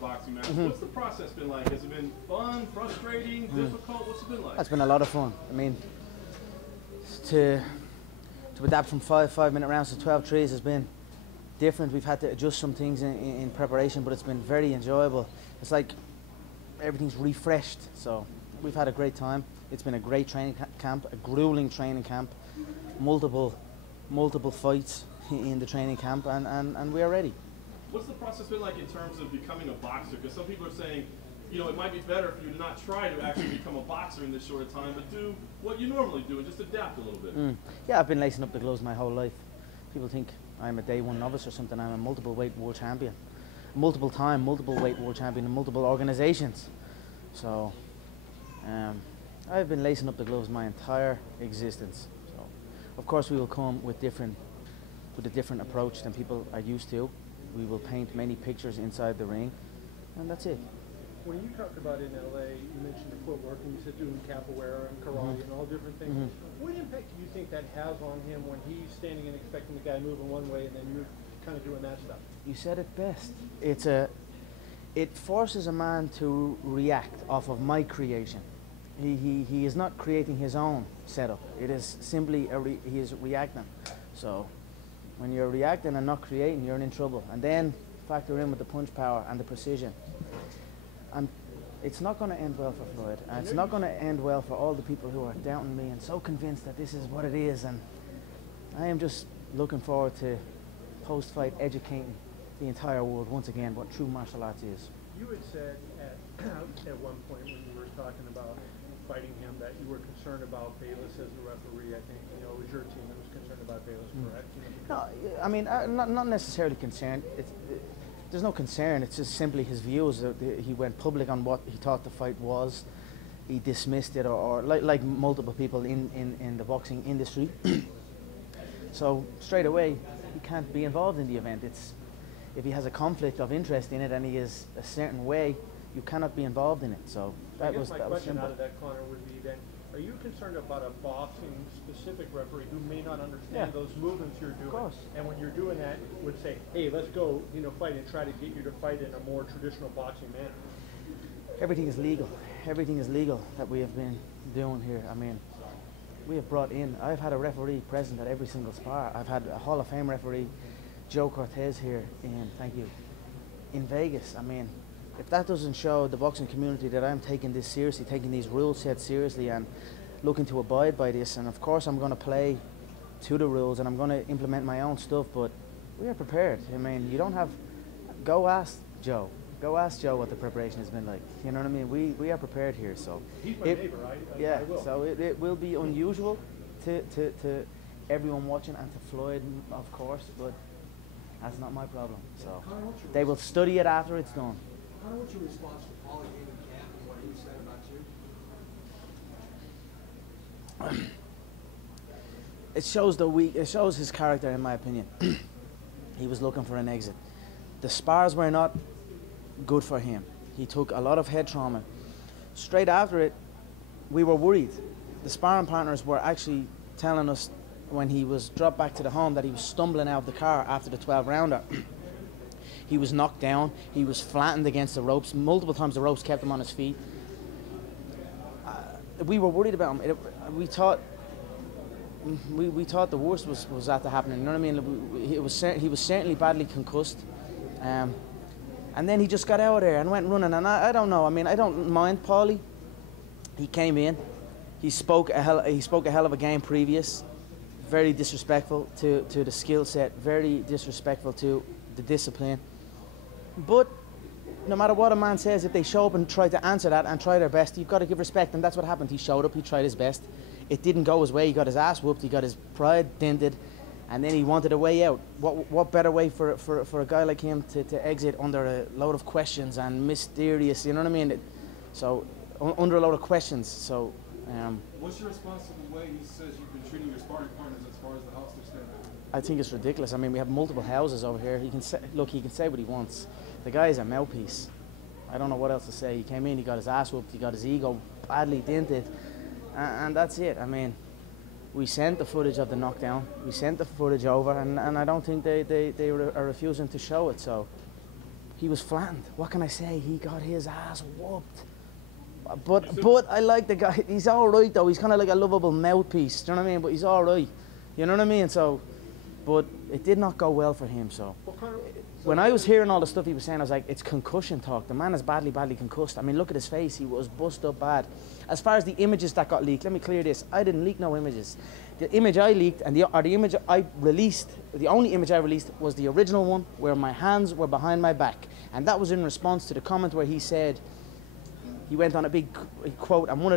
boxing match. What's the process been like? Has it been fun, frustrating, difficult? What's it been like? It's been a lot of fun. I mean, to adapt from five-minute rounds to 12 threes has been different. We've had to adjust some things in preparation, but it's been very enjoyable. It's like everything's refreshed, so we've had a great time. It's been a great training camp, a grueling training camp, multiple fights in the training camp, and we are ready. What's the process been like in terms of becoming a boxer? Because some people are saying, you know, it might be better for you to not try to actually become a boxer in this short of time, but do what you normally do and just adapt a little bit. Yeah, I've been lacing up the gloves my whole life. People think I'm a day one novice or something. I'm a multiple weight world champion, multiple weight world champion in multiple organizations. So I've been lacing up the gloves my entire existence. So of course we will come with a different approach than people are used to. We will paint many pictures inside the ring, and that's it. When you talked about in LA, you mentioned the footwork, and you said doing capoeira and karate and all different things. What impact do you think that has on him when he's standing and expecting the guy moving one way, and then you're kind of doing that stuff? You said it best. It forces a man to react off of my creation. He is not creating his own setup. It is simply he is reacting. So when you're reacting and not creating, you're in trouble. And then factor in with the punch power and the precision. And it's not going to end well for Floyd. And it's not going to end well for all the people who are doubting me and so convinced that this is what it is. And I am just looking forward to post-fight educating the entire world once again what true martial arts is. You had said at one point when you were talking about fighting him that you were concerned about Bayless as a referee. I think, you know, it was your team that was concerned about Bayless, correct? No, I mean, not necessarily concerned. There's no concern. It's just simply his views. He went public on what he thought the fight was. He dismissed it, or like multiple people in the boxing industry. So straight away, he can't be involved in the event. If he has a conflict of interest in it and he is a certain way, you cannot be involved in it. So that was simple. My question out of that, Conor, would be then: are you concerned about a boxing-specific referee who may not understand those movements you're doing? Of course. And when you're doing that, would say, "Hey, let's go, you know, fight and try to get you to fight in a more traditional boxing manner." Everything is legal. Everything is legal that we have been doing here. I mean, we have brought in. I've had a referee present at every single spar. I've had a Hall of Fame referee, Joe Cortez, here in Vegas. I mean, if that doesn't show the boxing community that I'm taking this seriously, taking these rule sets seriously, and looking to abide by this, and of course I'm going to play to the rules and I'm going to implement my own stuff, but we are prepared. I mean, you don't have. Go ask Joe. Go ask Joe what the preparation has been like. You know what I mean? We are prepared here. So he's my neighbor, right? Yeah. So it will be unusual to everyone watching and to Floyd, of course, but that's not my problem. So they will study it after it's done. Conor, what's your response to Paulie in camp and what he said about you? It shows his character, in my opinion. He was looking for an exit. The spars were not good for him. He took a lot of head trauma. Straight after it, we were worried. The sparring partners were actually telling us when he was dropped back to the home that he was stumbling out of the car after the 12-rounder. He was knocked down. He was flattened against the ropes. Multiple times the ropes kept him on his feet. We were worried about him. We thought the worst was after happening. You know what I mean? He was certainly badly concussed. And then he just got out of there and went running. And I don't know. I mean, I don't mind Paulie. He came in. He spoke a hell of a game previous. Very disrespectful to the skill set. Very disrespectful to the discipline. But no matter what a man says, if they show up and try to answer that and try their best, you've got to give respect, and that's what happened. He showed up, he tried his best. It didn't go his way, he got his ass whooped, he got his pride dented, and then he wanted a way out. What better way for a guy like him to exit under a load of questions and mysterious, you know what I mean? So, under a load of questions, so... What's your response to the way he says you've been treating your sparring partners as far as the house they're staying at? I think it's ridiculous. I mean, we have multiple houses over here. He can say what he wants. The guy is a mouthpiece. I don't know what else to say. He came in, he got his ass whooped, he got his ego badly dented, and that's it. I mean, we sent the footage of the knockdown. We sent the footage over, and I don't think they are refusing to show it. So he was flattened. What can I say? He got his ass whooped. But I like the guy. He's all right though. He's kind of like a lovable mouthpiece. Do you know what I mean? But he's all right. You know what I mean? So, but it did not go well for him. So, when I was hearing all the stuff he was saying, I was like, it's concussion talk. The man is badly concussed. I mean, look at his face. He was bust up bad. As far as the images that got leaked, let me clear this. I didn't leak no images. The image I leaked and the image I released, the only image I released was the original one where my hands were behind my back. And that was in response to the comment where he said, he went on a big quote, and one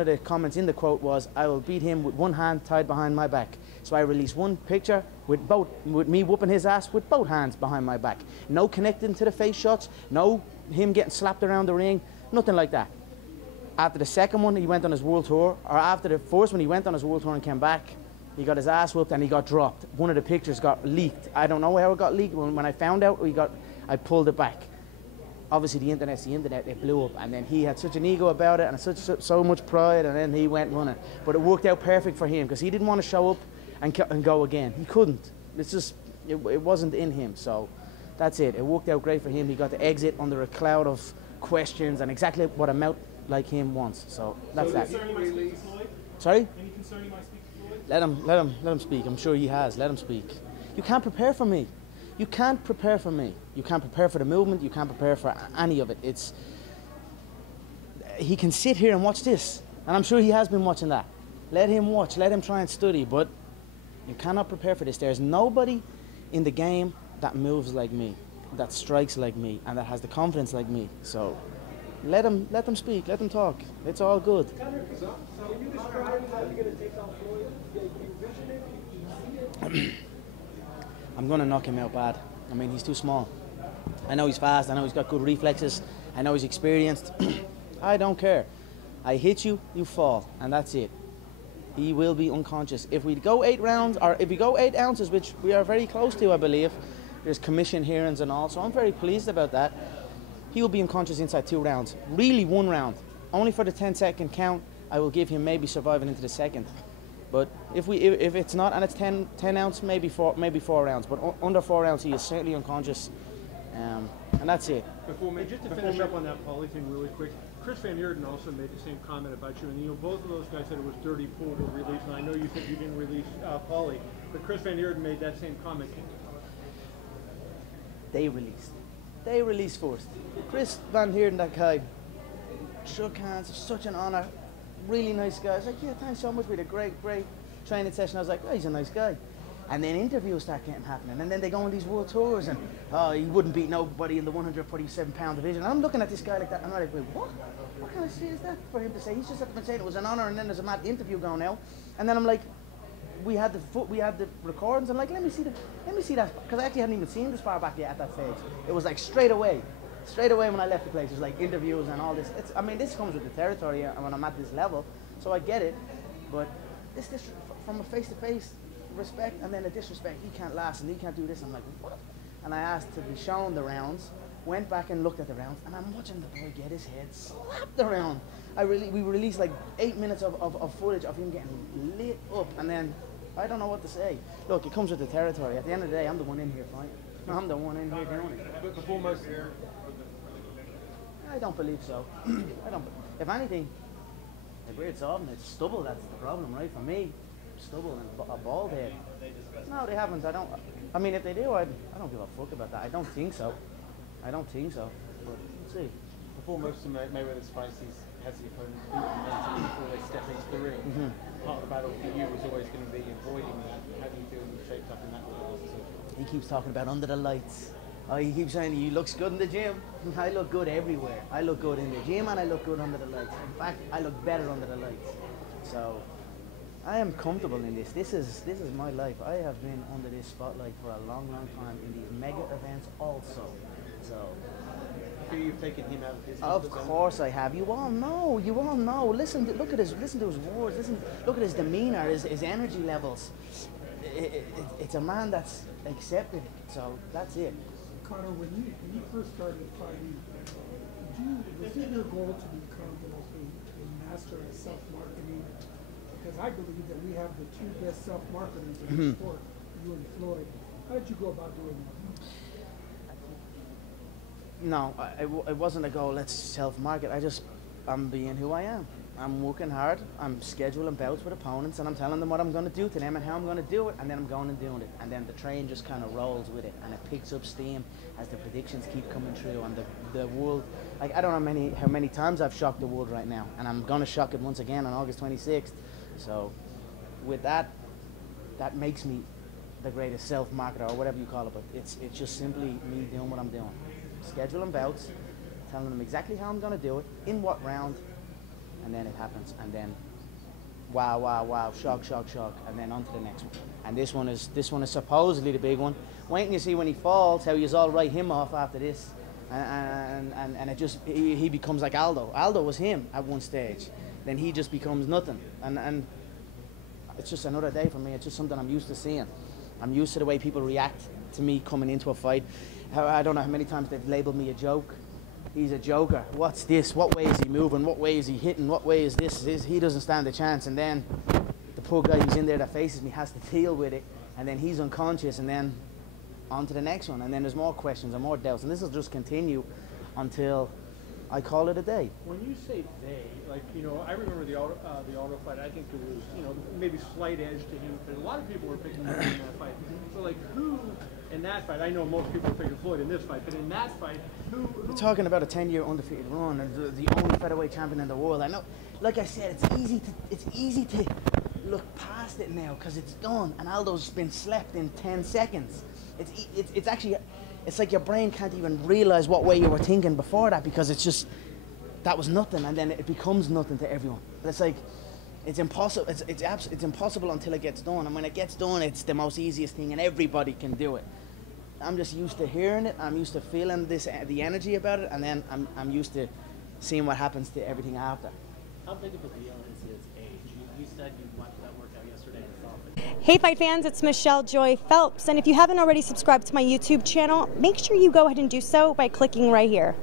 of the comments in the quote was, I will beat him with one hand tied behind my back. So I released one picture with me whooping his ass with both hands behind my back. No connecting to the face shots, no him getting slapped around the ring, nothing like that. After the second one, he went on his world tour, or after the first one, he went on his world tour and came back. He got his ass whooped and he got dropped. One of the pictures got leaked. I don't know how it got leaked. When I found out, I pulled it back. Obviously, the internet's the internet. It blew up, and then he had such an ego about it and so much pride, and then he went running. But it worked out perfect for him because he didn't want to show up and go again. He couldn't. It's just it wasn't in him. So that's it. It worked out great for him. He got to exit under a cloud of questions and exactly what a mouth like him wants. So that's that. Sorry? Any concern he might speak to Floyd? Let him speak. I'm sure he has. Let him speak. You can't prepare for me. You can't prepare for me. You can't prepare for the movement. You can't prepare for any of it. He can sit here and watch this, and I'm sure he has been watching that. Let him watch. Let him try and study. But you cannot prepare for this. There's nobody in the game that moves like me, that strikes like me, and that has the confidence like me. So let them speak. Let them talk. It's all good. Can you describe how you're going to take on Floyd? Do you envision it? Do you see it? I'm going to knock him out bad. I mean, he's too small. I know he's fast. I know he's got good reflexes. I know he's experienced. I don't care. I hit you, you fall, and that's it. He will be unconscious. If we go 8 rounds, or if we go 8 ounces, which we are very close to, I believe, there's commission hearings and all, so I'm very pleased about that. He will be unconscious inside 2 rounds. Really 1 round. Only for the 10-second count, I will give him maybe surviving into the second. But if it's not, and it's 10 ounce, maybe four rounds. But under 4 rounds, he is certainly unconscious, and that's it. Just to finish up on that Paulie thing really quick, Chris Van Eerden also made the same comment about you, and both of those guys said it was dirty pool to release. And I know you said you didn't release Paulie, but Chris Van Eerden made that same comment. They released first. Chris Van Eerden, that guy, shook hands. Such an honor. Really nice guy. I was like, yeah, thanks so much. We had a great training session. I was like, oh, he's a nice guy. And then interviews start getting happening. And then they go on these world tours and, oh, he wouldn't beat nobody in the 147-pound division. And I'm looking at this guy like that. And I'm like, wait, what? What kind of shit is that for him to say? He's just been saying it was an honor, and then there's a mad interview going out. And then I'm like, we had the recordings. I'm like, let me see that. Because I actually hadn't even seen this far back yet at that stage. It was like straight away when I left the place. It was like interviews and all this. I mean, this comes with the territory when I'm at this level, so I get it. But this from a face-to-face respect, and then a disrespect. He can't last, and he can't do this. I'm like, what? And I asked to be shown the rounds. Went back and looked at the rounds, and I'm watching the boy get his head slapped around. We released like 8 minutes of footage of him getting lit up, and then I don't know what to say. Look, it comes with the territory. At the end of the day, I'm the one in here fighting. I'm the one in here doing it. But before most here. I don't believe so. I don't. If anything, if we're solving it's stubble. That's the problem, right? For me, stubble and a bald head. No, they haven't. I mean, if they do, I don't give a fuck about that. I don't think so. But we'll see. Before most of Mayweather's fights, has the opponent beaten mentally before they step into the ring. Part of the battle for you was always going to be avoiding that. How do you feel you've shaped up in that regard? He keeps talking about under the lights. Oh, he keeps saying he looks good in the gym. I look good everywhere. I look good in the gym and I look good under the lights. In fact, I look better under the lights. So I am comfortable in this. This is my life. I have been under this spotlight for a long, long time in these mega events also. So I feel you've taken him out of his. Of course I have. You all know. Listen to his words. Look at his demeanor, his energy levels. It's a man that's accepted. So that's it. Conor, when you first started fighting, was it your goal to become a master of self-marketing? Because I believe that we have the 2 best self-marketers in the sport, you and Floyd. How did you go about doing that? No, it wasn't a goal, let's self-market. I'm being who I am. I'm working hard, I'm scheduling bouts with opponents, and I'm telling them what I'm going to do to them and how I'm going to do it, and then I'm going and doing it. And then the train just kind of rolls with it, and it picks up steam as the predictions keep coming true, and the world, like, I don't know how many times I've shocked the world right now, and I'm going to shock it once again on August 26th. So with that makes me the greatest self-marketer, or whatever you call it, but it's just simply me doing what I'm doing. Scheduling bouts, telling them exactly how I'm going to do it, in what round, and then it happens, and then wow, shock, and then on to the next one. And this one is supposedly the big one. Wait till you see when he falls, how you all write him off after this, and it just, he becomes like Aldo. Aldo was him at one stage, then he just becomes nothing, and it's just another day for me. It's just something I'm used to seeing. I'm used to the way people react to me coming into a fight. I don't know how many times they've labeled me a joke. He's a joker. What's this? What way is he moving? What way is he hitting? What way is this? He doesn't stand a chance. And then the poor guy who's in there that faces me has to deal with it. And then he's unconscious. And then on to the next one. And then there's more questions and more doubts. And this will just continue until I call it a day. When you say they, like, you know, I remember the auto fight. I think there was, you know, maybe slight edge to him, but a lot of people were picking him in that fight. So, like, who in that fight? I know most people are picking Floyd in this fight, but in that fight, who? We're talking about a 10-year undefeated run, and the only featherweight champion in the world. I know, like I said, it's easy to look past it now because it's done, and Aldo's been slept in 10 seconds. It's actually. It's like your brain can't even realize what way you were thinking before that, because it's just, that was nothing, and then it becomes nothing to everyone. It's like, it's impossible. It's impossible until it gets done, and when it gets done, it's the most easiest thing, and everybody can do it. I'm just used to hearing it. I'm used to feeling the energy about it, and then I'm used to seeing what happens to everything after. How big of a deal is his age? You said you watched that workout yesterday and saw it. Hey Fight fans, it's Michelle Joy Phelps, and if you haven't already subscribed to my YouTube channel, make sure you go ahead and do so by clicking right here.